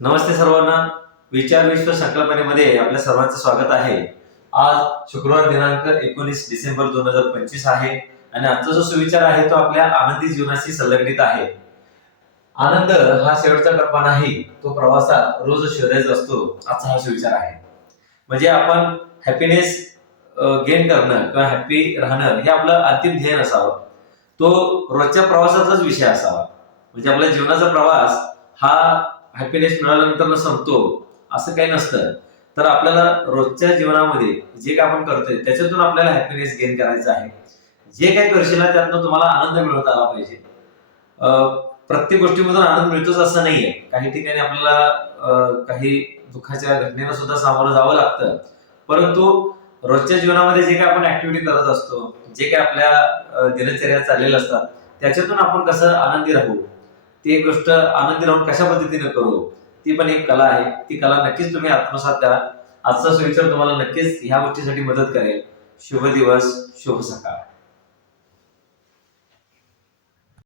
नमस्ते सर्वांना. विचार विश्व संकल्पनेमध्ये आपल्या सर्वांचं स्वागत आहे. आज शुक्रवार दिनांक 19 डिसेंबर 2025 आहे आणि आजचा जो सुविचार आहे तो आपल्या आनंदी जीवनाशी संलग्नित आहे. आनंद हा शेवटचा टप्पा नाही, तो प्रवासात रोज शोधायचा असतो, असा हा सुविचार आहे. म्हणजे आपण हॅपीनेस गेन करणं किंवा हॅपी राहणं हे आपलं अंतिम ध्येय नसावं, तो रोजच्या प्रवासाचाच विषय असावा. म्हणजे आपल्या जीवनाचा प्रवास हा हॅपीनेस मिळाल्यानंतर संपतो असं काही नसतं. तर आपल्याला रोजच्या जीवनामध्ये जे काय आपण करतोय त्याच्यातून आपल्याला हॅपीनेस गेन करायचं आहे. जे काही करशील त्यातनं तुम्हाला आनंद मिळवता आला पाहिजे. प्रत्येक गोष्टीमधून आनंद मिळतोच असं नाहीये. काही ठिकाणी आपल्याला काही दुःखाच्या घटनेला सुद्धा सामोरं जावं लागतं. परंतु रोजच्या जीवनामध्ये जे काही आपण ऍक्टिव्हिटी करत असतो, जे काही आपल्या दिनचर्या चाललेल्या असतात, त्याच्यातून आपण कसं आनंदी राहू, ती गोष्ट आनंदी राहून कशा पद्धतीने करू, ती पण एक कला आहे. ती कला नक्कीच तुम्ही आत्मसात करा. आजचा सुविचार तुम्हाला नक्कीच ह्या गोष्टीसाठी मदत करेल. शुभ दिवस, शुभ सकाळ.